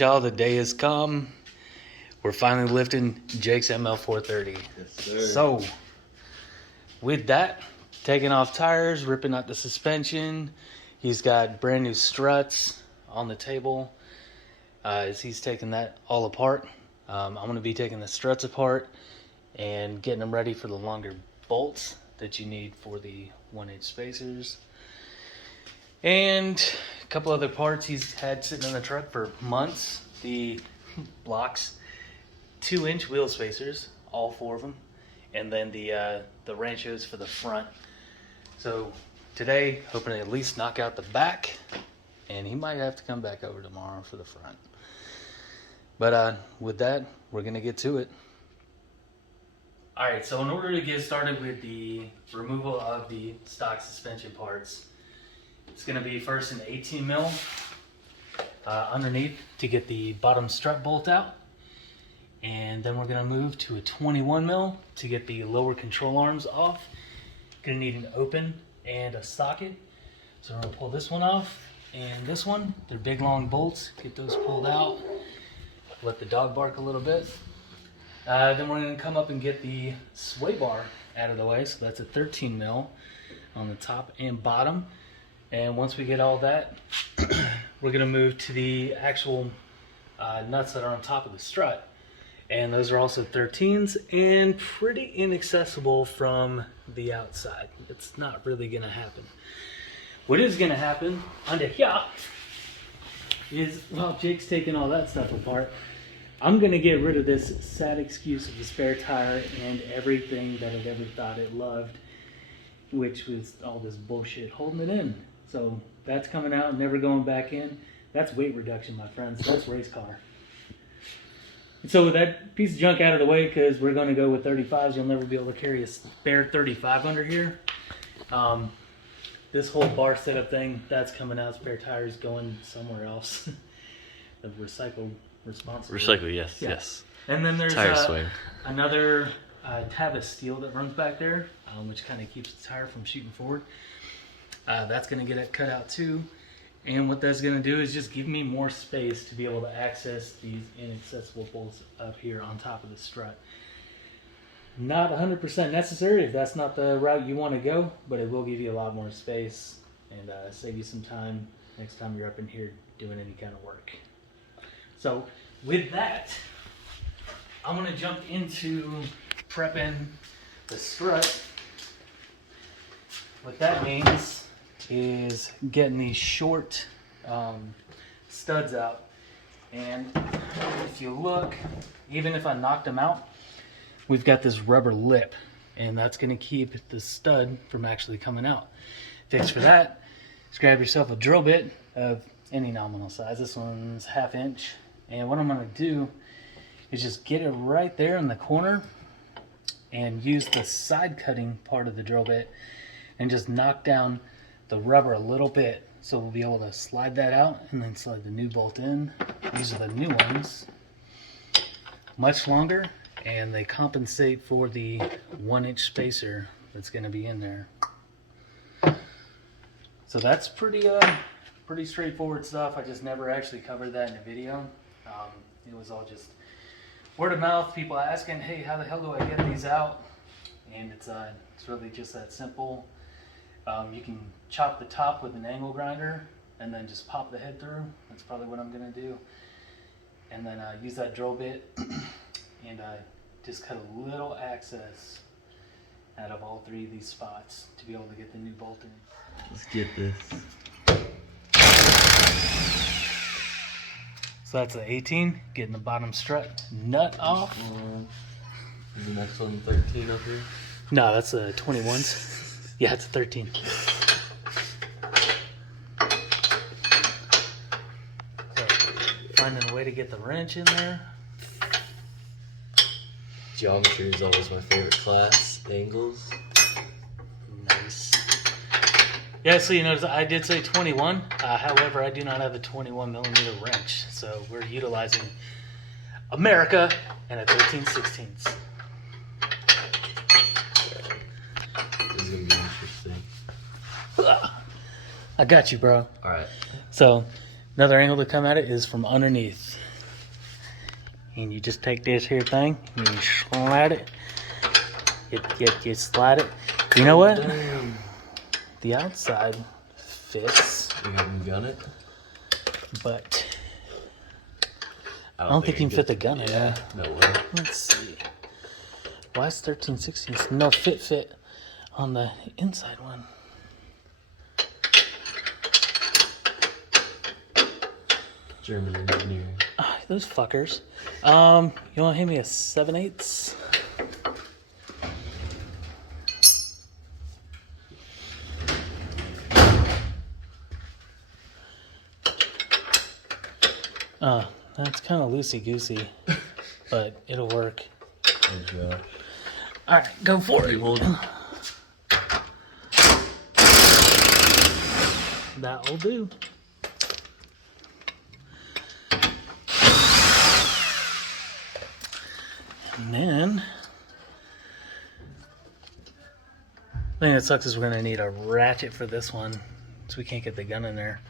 right, y'all, the day has come. We're finally lifting Jake's ML430. Yes, sir. So, with that, taking off tires, ripping out the suspension. He's got brand new struts on the table as he's taking that all apart. I'm going to be taking the struts apart and getting them ready for the longer bolts that you need for the 1/8 spacers. And a couple other parts he's had sitting in the truck for months. The blocks, 2-inch wheel spacers, all 4 of them, and then the ranchos for the front. So today, hoping to at least knock out the back, and he might have to come back over tomorrow for the front. But with that, we're gonna get to it. All right, so in order to get started with the removal of the stock suspension parts, it's going to be first an 18 mil underneath to get the bottom strut bolt out. And then we're going to move to a 21 mil to get the lower control arms off. Going to need an open and a socket. So we're going to pull this one off and this one. They're big long bolts. Get those pulled out. Let the dog bark a little bit. Then we're going to come up and get the sway bar out of the way. So that's a 13 mil on the top and bottom. And once we get all that, we're going to move to the actual nuts that are on top of the strut. And those are also 13s and pretty inaccessible from the outside. It's not really going to happen. What is going to happen under here is, while Jake's taking all that stuff apart, I'm going to get rid of this sad excuse of the spare tire and everything that it ever thought it loved, which was all this bullshit holding it in. So that's coming out, never going back in. That's weight reduction, my friends. That's race car. And so with that piece of junk out of the way, because we're going to go with 35s, you'll never be able to carry a spare 35 under here. This whole bar setup thing, that's coming out. Spare tires going somewhere else. The recycled responsible. Recycle, yes, Yeah. yes. And then there's Tire swing. another tab of steel that runs back there, which kind of keeps the tire from shooting forward. That's going to get it cut out too. And what that's going to do is just give me more space to be able to access these inaccessible bolts up here on top of the strut. Not 100% necessary if that's not the route you want to go, but it will give you a lot more space and save you some time next time you're up in here doing any kind of work. So with that, I'm going to jump into prepping the strut. What that means is getting these short studs out. And if you look, even if I knocked them out, we've got this rubber lip, and that's going to keep the stud from actually coming out. Fix for that, just grab yourself a drill bit of any nominal size. This one's 1/2 inch. And what I'm going to do is just get it right there in the corner and use the side cutting part of the drill bit and just knock down the rubber a little bit, so we'll be able to slide that out and then slide the new bolt in. These are the new ones, much longer, and they compensate for the 1-inch spacer that's going to be in there. So that's pretty straightforward stuff. I just never actually covered that in a video. It was all just word of mouth, people asking, hey, how the hell do I get these out? And it's really just that simple. You can chop the top with an angle grinder and then just pop the head through. That's probably what I'm going to do. And then use that drill bit and just cut a little access out of all 3 of these spots to be able to get the new bolt in. Let's get this. So that's the 18, getting the bottom strut nut off. Is the next one 13 up here? No, that's the 21s. Yeah, it's a 13. So, finding a way to get the wrench in there. Geometry is always my favorite class. Angles. Nice. Yeah, so you notice I did say 21. However, I do not have a 21 millimeter wrench. So we're utilizing America and a 13/16. This is going to be interesting. I got you, bro. Alright. So another angle to come at it is from underneath. and you just take this here thing and you slide it. You slide it. You know what? Damn. The outside fits, You haven't gun it? but I don't think you can fit the gun in there. No way. Let's see. Why is 13/16? No fit on the inside one. German engineering. Ah, those fuckers. You want to hand me a 7/8? That's kind of loosey-goosey, but it'll work. Good job. Alright, go for it. Hold. That'll do. And then, the thing that sucks is we're going to need a ratchet for this one, so we can't get the gun in there.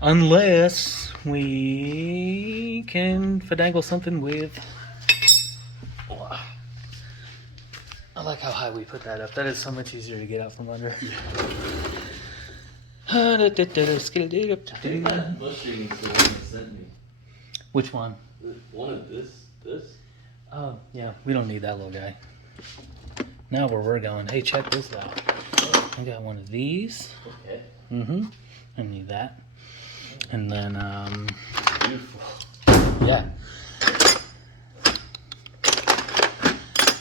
Unless we can finagle something with... I like how high we put that up. That is so much easier to get out from under. That bushing is the one that sent me. Which one? One of this. Oh, yeah. We don't need that little guy. Now where we're going. Hey, check this out. I got one of these. Okay. Mm-hmm. I need that. And then, Beautiful. yeah.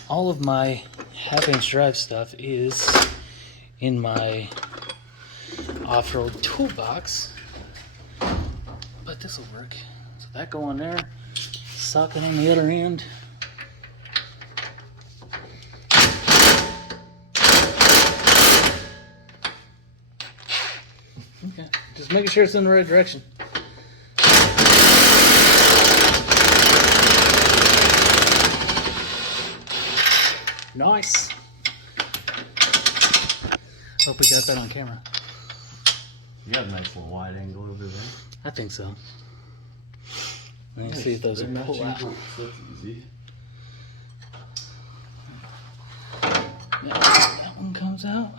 All of my half-inch drive stuff is in my off-road toolbox. But this will work. So that go on there. Socket on the other end. Okay. Just making sure it's in the right direction. Nice. Hope we got that on camera. You got a nice little wide angle over there. I think so. Let me see if those will pull out. That's easy. Yeah, that one comes out.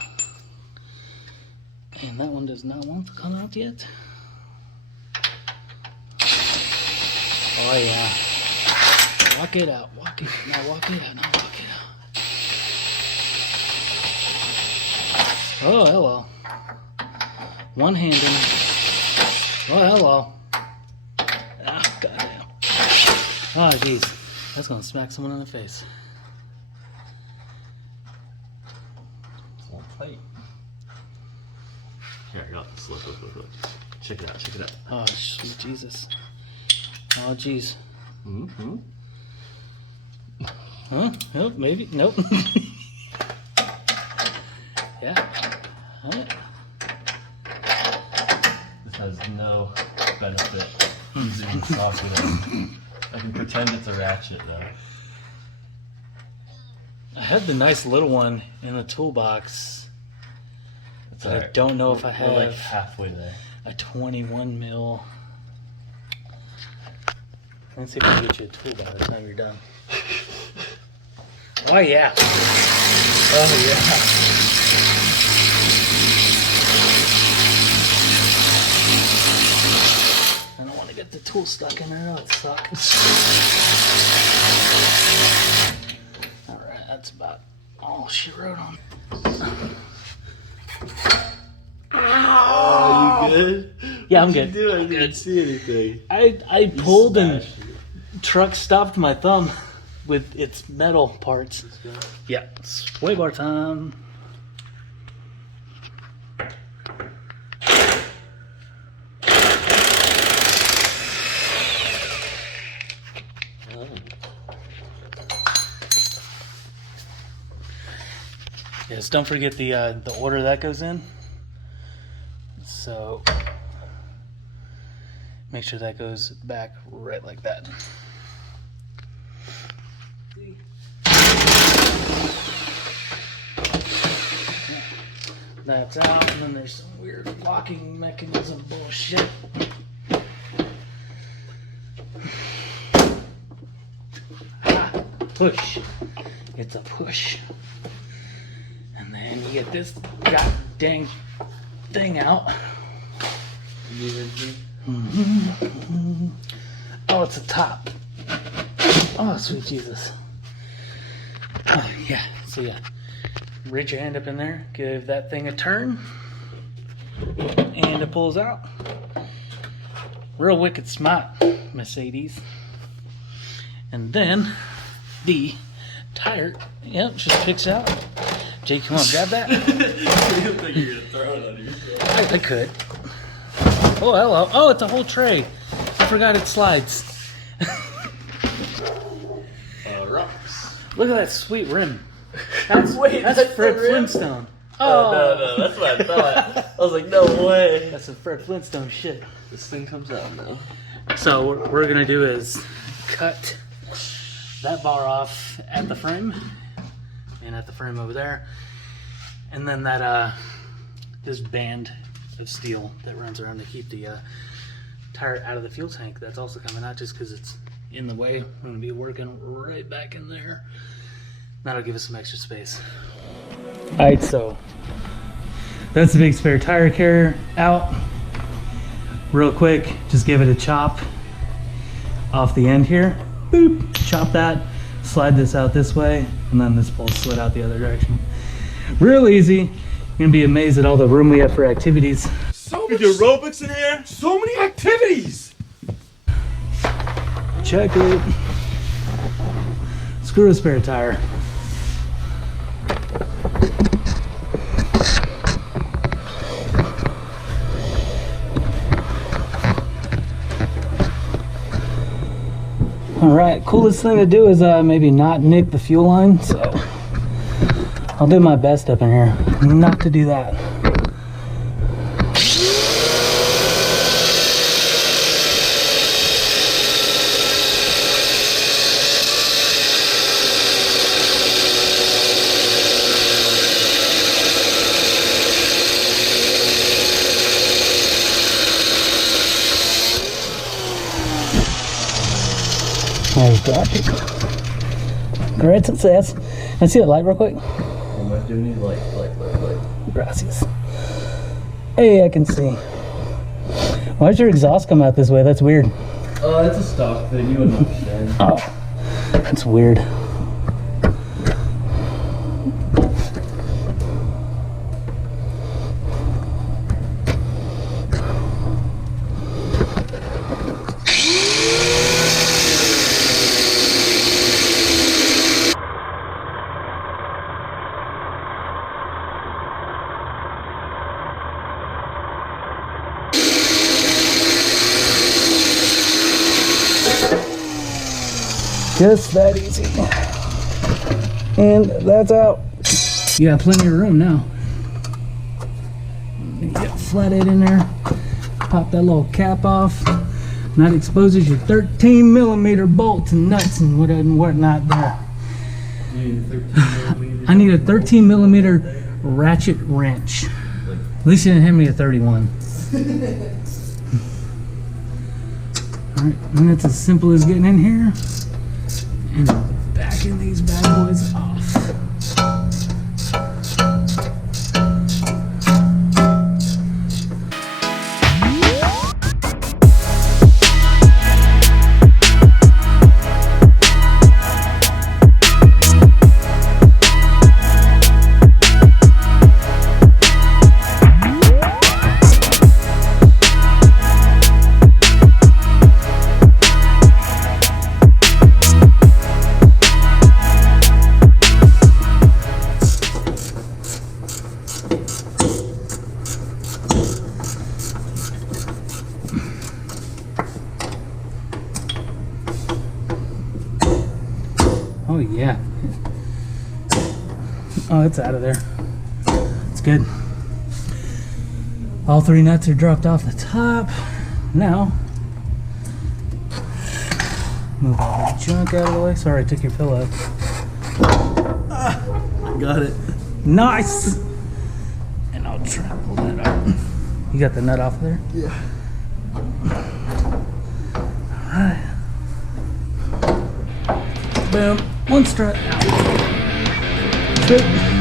And that one does not want to come out yet. Oh yeah. Walk it out. Walk it. Now walk it out. Now walk it out. Oh, hello. One-handed. Oh, hello. Ah, goddamn. Oh, jeez. That's gonna smack someone in the face. Won't fight. Here, I got this. Look. Check it out. Oh, sweet Jesus. Oh, jeez. Mm-hmm. Huh? Nope, maybe. Nope. Yeah. Huh? This has no benefit using the socket. I can pretend it's a ratchet though. I had the nice little one in the toolbox, It's but I alright. don't know if I We're like have halfway there. a 21 mil. Let's see if I can get you a tool by the time you're done. Oh yeah. Oh yeah. I don't want to get the tool stuck in there. That would suck. Alright, that's about all she wrote on. Oh, you good? Yeah, I'm What'd good. you do? I didn't see anything. I pulled and Smashed it. truck stopped my thumb with its metal parts. Let's go. Yeah, sway bar time. Oh. Yes, don't forget the order that goes in. So make sure that goes back right like that. That's out, and then there's some weird locking mechanism bullshit. push. It's a push. And then you get this god dang thing out. Oh, it's a top. Oh, sweet Jesus. Oh, yeah. So yeah, reach your hand up in there, give that thing a turn, and it pulls out. Real wicked smart, Mercedes. And then the tire, yep, just picks out. Jake, come on, grab that. I didn't think you were gonna throw it on yourself. I could. Oh, hello. Oh, it's a whole tray. I forgot it slides. Rocks. Look at that sweet rim. That's Wait, that's that's Fred the rim? Flintstone. Oh, no, that's what I thought. I was like, no way. That's some Fred Flintstone shit. This thing comes out now. So what we're gonna do is cut that bar off at the frame and at the frame over there, and then that this band of steel that runs around to keep the tire out of the fuel tank, that's also coming out just because it's in the way. We're gonna be working right back in there. That'll give us some extra space. All right, so that's the big spare tire carrier out. Real quick, just give it a chop off the end here. Boop, chop that, slide this out this way, and then this will slid out the other direction. Real easy. You're gonna be amazed at all the room we have for activities. So much aerobics in here. So many activities. Check it. Screw a spare tire. All right, coolest thing to do is maybe not nick the fuel line, so I'll do my best up in here not to do that. There's that. Great success. Can I see that light real quick? Am I doing it like? Gracias. Hey, I can see. Why does your exhaust come out this way? That's weird. It's a stock thing. You wouldn't understand. Oh, that's weird. Just that easy. And that's out. You got plenty of room now. Get flathead in there. Pop that little cap off. And that exposes your 13mm bolts and nuts and whatnot there. You need a 13mm. I need a 13mm ratchet wrench. At least you didn't hand me a 31. Alright, and it's as simple as getting in here and backing these bad boys off. Oh yeah. Oh, it's out of there. It's good. All three nuts are dropped off the top. Now, move all the junk out of the way. Sorry, I took your pillow. Got it. Nice! And I'll try to pull that out. You got the nut off there? Yeah. Alright. Boom. One strut. That's it.